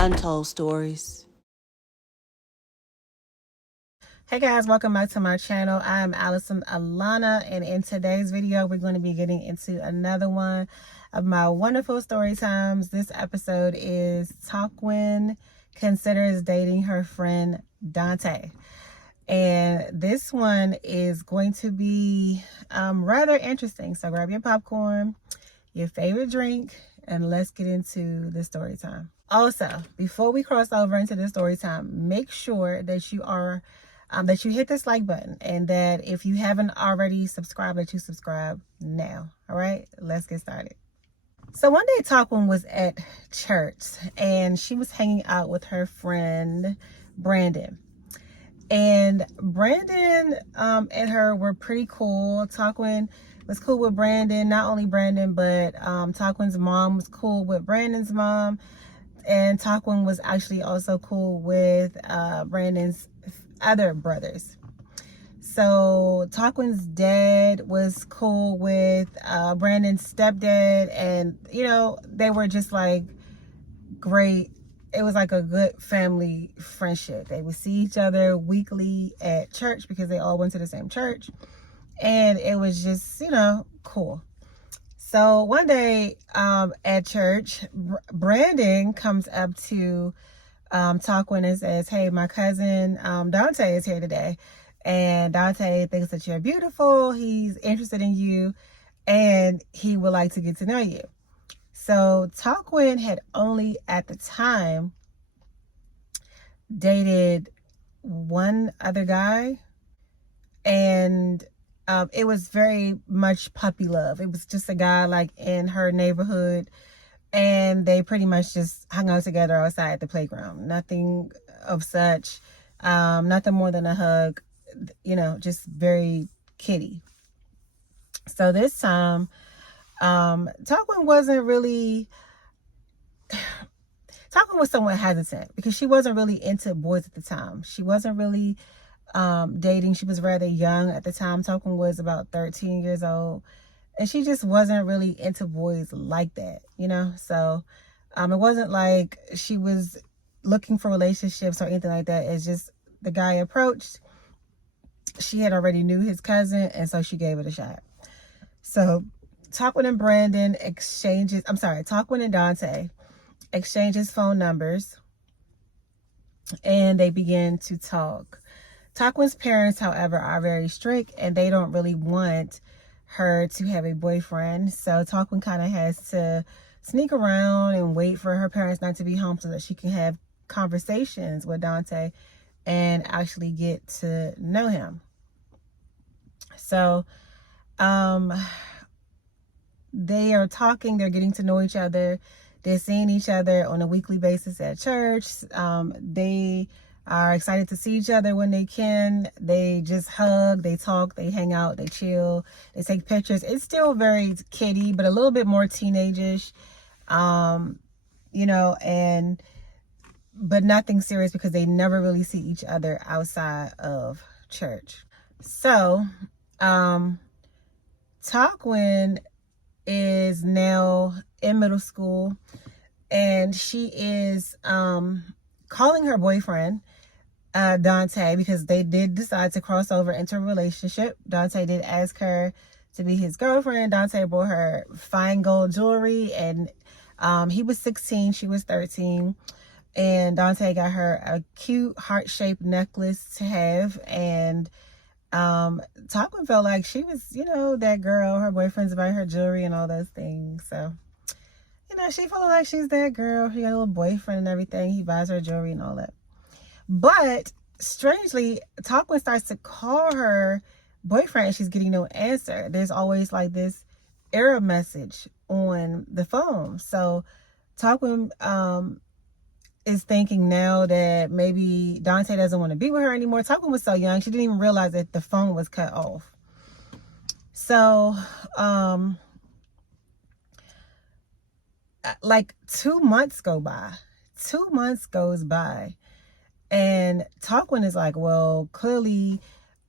Untold Stories. Hey guys, welcome back to my channel. I am AllisonAlanna, and in today's video we're going to be getting into another one of my wonderful story times. This episode is Talkwin considers dating her friend Dante, and this one is going to be rather interesting. So grab your popcorn, your favorite drink, and let's get into the story time. Also, before we cross over into the story time, make sure that you are that you hit this like button, and that if you haven't already subscribed, that you subscribe now. All right, let's get started. So one day Talkwin was at church and she was hanging out with her friend Brandon. And Brandon and her were pretty cool. Talkwin was cool with Brandon. Not only Brandon, but Talkwin's mom was cool with Brandon's mom. And Talkwin was actually also cool with Brandon's other brothers. So Talkwin's dad was cool with Brandon's stepdad, and you know, they were just like great. It was like a good family friendship. They would see each other weekly at church because they all went to the same church, and it was just, you know, cool. So one day at church, Brandon comes up to Talkwin and says, "Hey, my cousin Dante is here today, and Dante thinks that you're beautiful. He's interested in you, and he would like to get to know you." So Talkwin had only at the time dated one other guy, and it was very much puppy love. It was just a guy like in her neighborhood, and they pretty much just hung out together outside at the playground. Nothing of such, nothing more than a hug, you know, just very kiddie. So this time, Talkwin wasn't really, Talkwin was somewhat hesitant because she wasn't really into boys at the time. She wasn't really dating. She was rather young at the time. Talkwin was about 13 years old. And she just wasn't really into boys like that, you know? So it wasn't like she was looking for relationships or anything like that. It's just the guy approached. She had already knew his cousin, and so she gave it a shot. So Talkwin and Dante exchanges phone numbers, and they begin to talk. Talkwin's parents, however, are very strict, and they don't really want her to have a boyfriend. So Talkwin kind of has to sneak around and wait for her parents not to be home so that she can have conversations with Dante and actually get to know him. So they are talking, they're getting to know each other, they're seeing each other on a weekly basis at church. They are excited to see each other when they can. They just hug, they talk, they hang out, they chill, they take pictures. It's still very kiddie, but a little bit more teenage-ish, you know, but nothing serious because they never really see each other outside of church. So Talkwin is now in middle school, and she is calling her boyfriend Dante, because they did decide to cross over into a relationship. Dante did ask her to be his girlfriend. Dante bought her fine gold jewelry, and he was 16, she was 13, and Dante got her a cute heart-shaped necklace to have. And Talkwin felt like she was, you know, that girl. Her boyfriend's buying her jewelry and all those things, so you know, she felt like she's that girl. She got a little boyfriend and everything. He buys her jewelry and all that. But strangely, Talkwin starts to call her boyfriend and she's getting no answer. There's always like this error message on the phone. So Talkwin is thinking now that maybe Dante doesn't want to be with her anymore. Talkwin was so young, she didn't even realize that the phone was cut off. So like 2 months go by. 2 months goes by, and Talkwin is like, well, clearly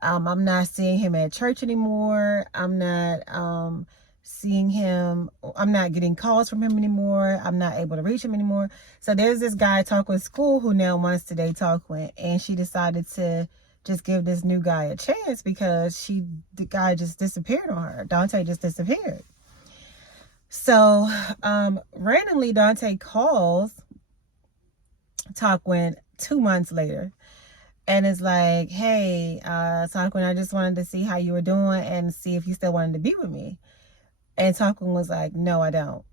I'm not seeing him at church anymore. I'm not seeing him. I'm not getting calls from him anymore. I'm not able to reach him anymore. So there's this guy Talkwin school who now wants to date Talkwin, and she decided to just give this new guy a chance because the guy just disappeared on her. Dante just disappeared. So randomly Dante calls Talkwin 2 months later and is like, hey, Talkwin, I just wanted to see how you were doing and see if you still wanted to be with me. And Talkwin was like, no, I don't.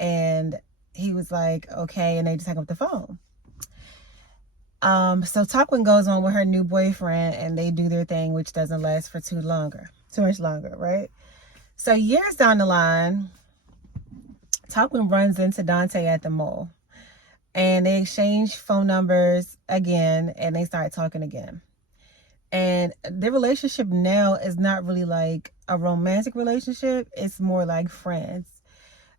And he was like, okay, and they just hung up the phone. So Talkwin goes on with her new boyfriend and they do their thing, which doesn't last for too much longer, right? So years down the line, Talkwin runs into Dante at the mall and they exchange phone numbers again and they start talking again. And their relationship now is not really like a romantic relationship. It's more like friends.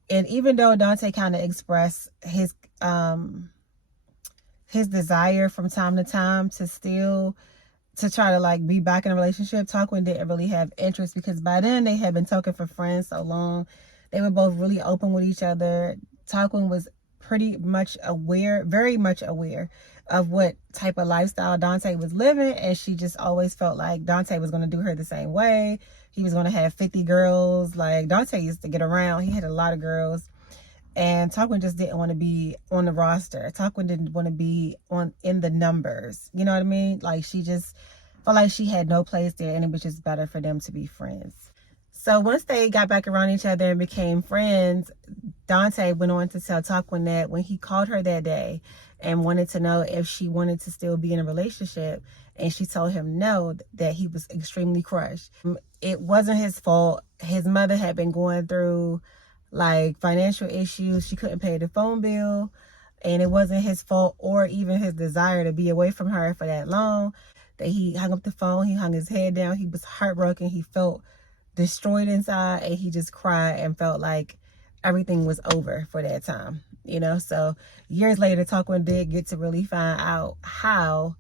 And even though Dante kind of expressed his desire from time to time to try to like be back in a relationship, Talkwin didn't really have interest because by then they had been talking for friends so long. They were both really open with each other. Talkwin was very much aware of what type of lifestyle Dante was living, and she just always felt like Dante was going to do her the same way. He was going to have 50 girls. Like, Dante used to get around. He had a lot of girls, and Talkwin just didn't want to be on the roster. Talkwin didn't want to be in the numbers. You know what I mean? Like, she just felt like she had no place there, and it was just better for them to be friends. So once they got back around each other and became friends, Dante went on to tell Talkwin that when he called her that day and wanted to know if she wanted to still be in a relationship, and she told him no, that he was extremely crushed. It wasn't his fault. His mother had been going through like financial issues. She couldn't pay the phone bill, and it wasn't his fault or even his desire to be away from her for that long that he hung up the phone. He hung his head down. He was heartbroken. He felt destroyed inside, and he just cried and felt like everything was over for that time, you know. So years later, Talkwin did get to really find out how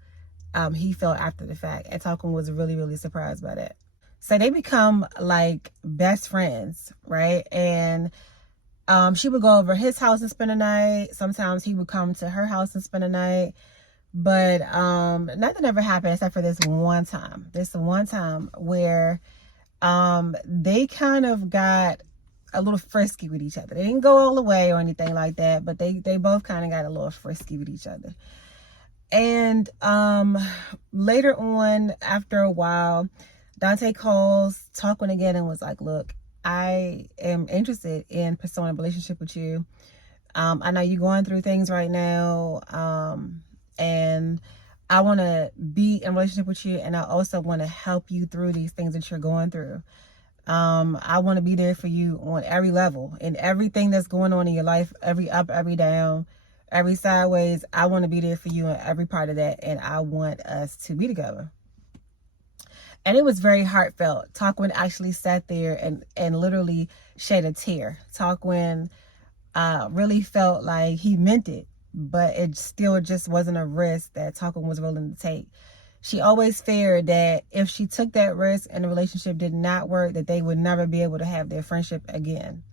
he felt after the fact, and Talkwin was really, really surprised by that. So they become like best friends, right? And she would go over his house and spend a night. Sometimes he would come to her house and spend a night. But nothing ever happened except for this one time where they kind of got a little frisky with each other. They didn't go all the way or anything like that, but they both kind of got a little frisky with each other. And later on, after a while, Dante calls Talkwin again and was like, look, I am interested in pursuing a relationship with you. I know you're going through things right now, and I want to be in a relationship with you, and I also want to help you through these things that you're going through. I want to be there for you on every level and everything that's going on in your life, every up, every down, every sideways. I want to be there for you in every part of that, and I want us to be together. And it was very heartfelt. Talkwin actually sat there and literally shed a tear. Talkwin really felt like he meant it, but it still just wasn't a risk that Talkwin was willing to take. She always feared that if she took that risk and the relationship did not work, that they would never be able to have their friendship again.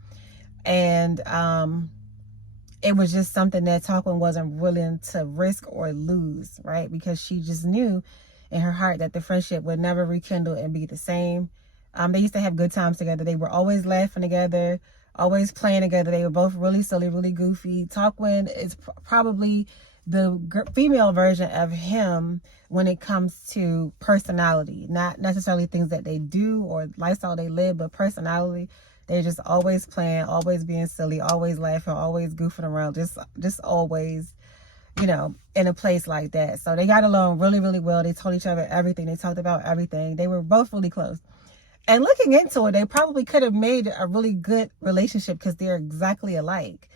And it was just something that Talkwin wasn't willing to risk or lose, right? Because she just knew in her heart that the friendship would never rekindle and be the same. They used to have good times together. They were always laughing together, always playing together. They were both really silly, really goofy. Talkwin is probably the female version of him when it comes to personality, not necessarily things that they do or lifestyle they live, but personality. They're just always playing, always being silly, always laughing, always goofing around, just always, you know, in a place like that. So they got along really, really well. They told each other everything. They talked about everything. They were both really close. And looking into it, they probably could have made a really good relationship because they're exactly alike.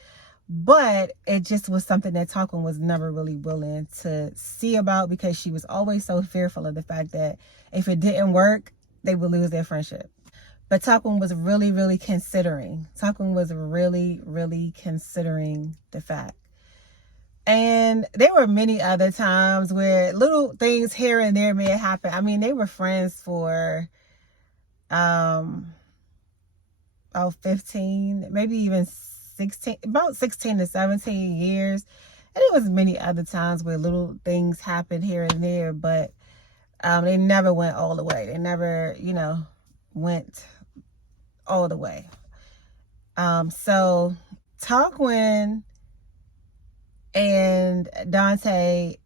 But it just was something that Talkwin was never really willing to see about because she was always so fearful of the fact that if it didn't work, they would lose their friendship. But Talkwin was really, really considering. Talkwin was really, really considering the fact. And there were many other times where little things here and there may happen. I mean, they were friends for a about 15, maybe even 16, about 16 to 17 years. And it was many other times where little things happened here and there, but they never went all the way. They never, went all the way. So Talkwin and Dante,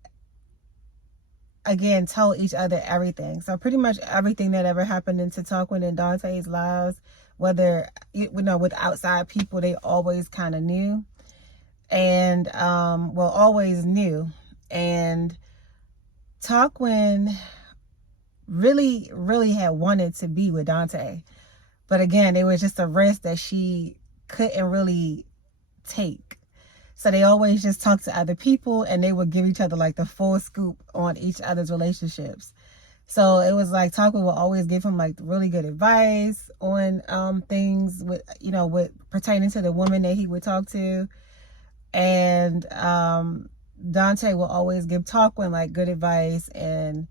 again, told each other everything. So pretty much everything that ever happened into Talkwin and Dante's lives, whether, with outside people, they always kind of knew. And, always knew. And Talkwin really, really had wanted to be with Dante. But again, it was just a risk that she couldn't really take. So they always just talked to other people, and they would give each other like the full scoop on each other's relationships. So it was like Talkwin would always give him like really good advice on things with pertaining to the woman that he would talk to. And Dante will always give Talkwin like good advice and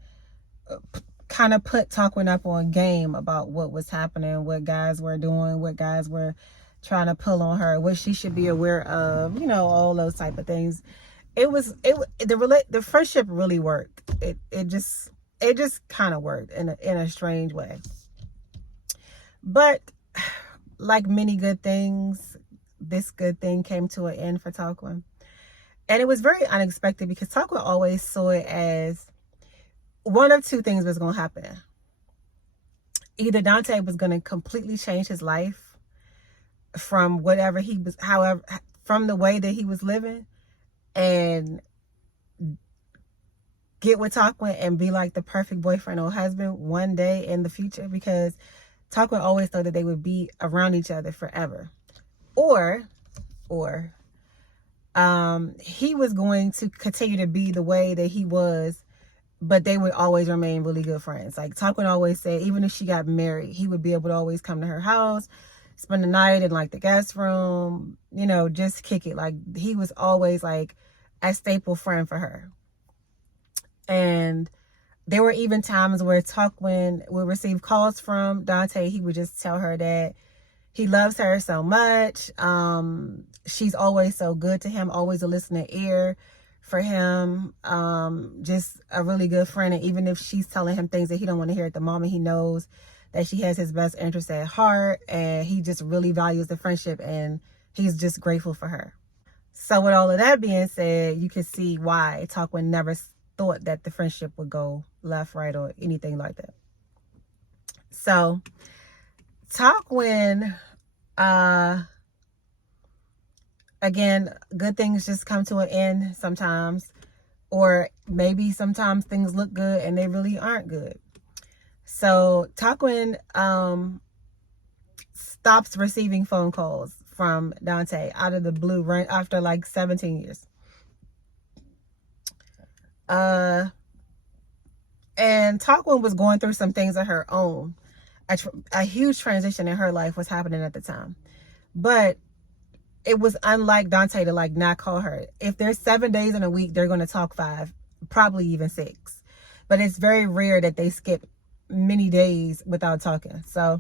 kind of put Talkwin up on game about what was happening, what guys were doing, what guys were trying to pull on her, what she should be aware of, all those type of things. The friendship really worked. It just kind of worked in a strange way. But like many good things, this good thing came to an end for Talkwin. And it was very unexpected because Talkwin always saw it as one of two things was going to happen. Either Dante was going to completely change his life from from the way that he was living, and get with Talkwin and be like the perfect boyfriend or husband one day in the future, because Talkwin always thought that they would be around each other forever. Or he was going to continue to be the way that he was, but they would always remain really good friends. Like Talkwin always said, even if she got married, he would be able to always come to her house, spend the night in like the guest room, just kick it. Like he was always like a staple friend for her. And there were even times where Talkwin would receive calls from Dante. He would just tell her that he loves her so much. She's always so good to him, always a listening ear for him. Just a really good friend. And even if she's telling him things that he don't want to hear at the moment, he knows that she has his best interest at heart, and he just really values the friendship, and he's just grateful for her. So with all of that being said, you can see why Talkwin never thought that the friendship would go left, right, or anything like that. So Talkwin, again, good things just come to an end sometimes, or maybe sometimes things look good and they really aren't good. So Talkwin stops receiving phone calls from Dante out of the blue right after like 17 years. And Talkwin was going through some things of her own. A huge transition in her life was happening at the time. But it was unlike Dante to like not call her. If there's 7 days in a week, they're going to talk 5, probably even 6. But it's very rare that they skip many days without talking. So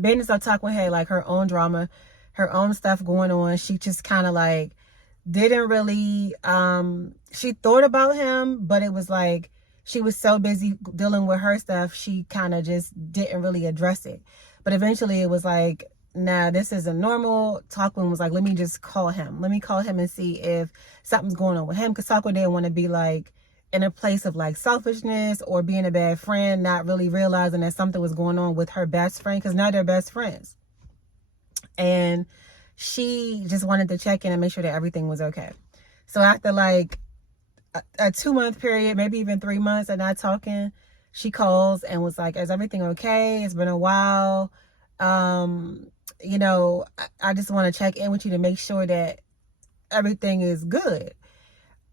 being as though Talkwin had like her own drama, her own stuff going on, she just kind of like didn't really, she thought about him, but it was like she was so busy dealing with her stuff, she kind of just didn't really address it. But eventually it was like, nah, this isn't normal. Talkwin was like, let me just call him. Let me call him and see if something's going on with him. Because Talkwin didn't want to be like in a place of like selfishness or being a bad friend, not really realizing that something was going on with her best friend, because now they're best friends. And she just wanted to check in and make sure that everything was okay. So after like a 2-month period, maybe even 3 months of not talking, she calls and was like, is everything okay? It's been a while. I just want to check in with you to make sure that everything is good.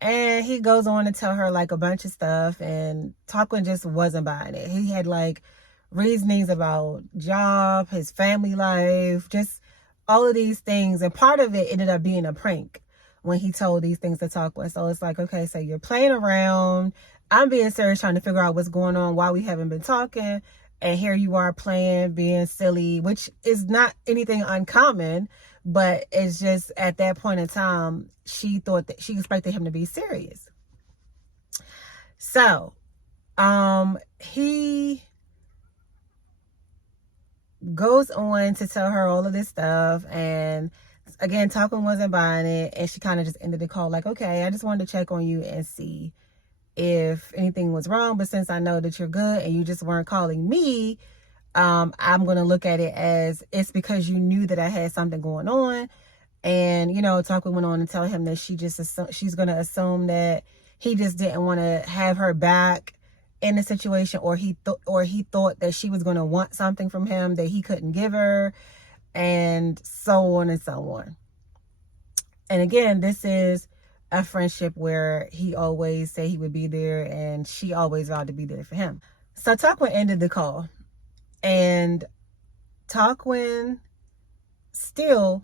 And he goes on to tell her like a bunch of stuff, and Talkwin just wasn't buying it. He had like reasonings about job, his family life, just all of these things. And part of it ended up being a prank when he told these things to Talkwin. So it's like, okay, so you're playing around. I'm being serious trying to figure out what's going on, why we haven't been talking. And here you are playing, being silly, which is not anything uncommon, but it's just at that point in time, she thought that she expected him to be serious. So, he goes on to tell her all of this stuff, and again, Talkwin wasn't buying it, and she kind of just ended the call like, okay, I just wanted to check on you and see if anything was wrong, but since I know that you're good and you just weren't calling me, I'm going to look at it as it's because you knew that I had something going on. And, you know, Talkwin went on to tell him that she's going to assume that he just didn't want to have her back in the situation, or he thought that she was going to want something from him that he couldn't give her, and so on and so on. And again, this is a friendship where he always said he would be there, and she always vowed to be there for him. So Talkwin ended the call, and Talkwin still,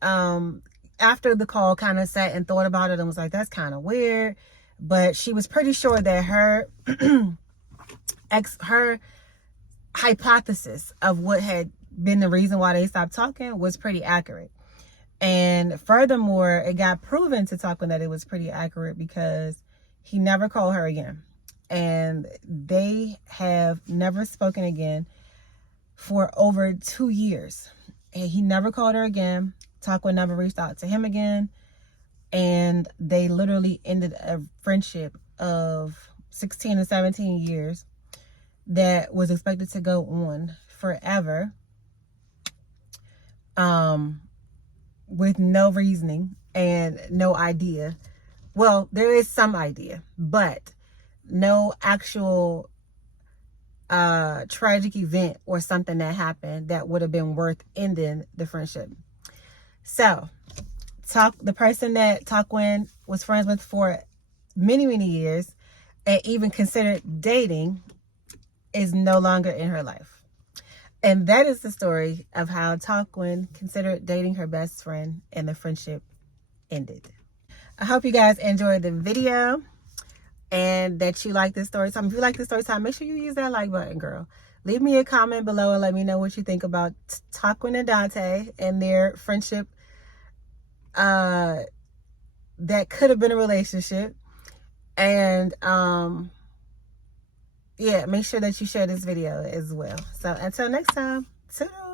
after the call, kind of sat and thought about it and was like, that's kind of weird. But she was pretty sure that her her hypothesis of what had been the reason why they stopped talking was pretty accurate. And furthermore, it got proven to Talkwin that it was pretty accurate because he never called her again. And they have never spoken again for over 2 years. And he never called her again. Talkwin never reached out to him again. And they literally ended a friendship of 16 and 17 years that was expected to go on forever. With no reasoning and no idea. Well, there is some idea, but no actual tragic event or something that happened that would have been worth ending the friendship. So, the person that Talkwin was friends with for many, many years and even considered dating is no longer in her life. And that is the story of how Talkwin considered dating her best friend and the friendship ended. I hope you guys enjoyed the video and that you like this story time. If you like this story time, make sure you use that like button, girl. Leave me a comment below and let me know what you think about Talkwin and Dante and their friendship that could have been a relationship. And yeah, make sure that you share this video as well. So until next time, toodles.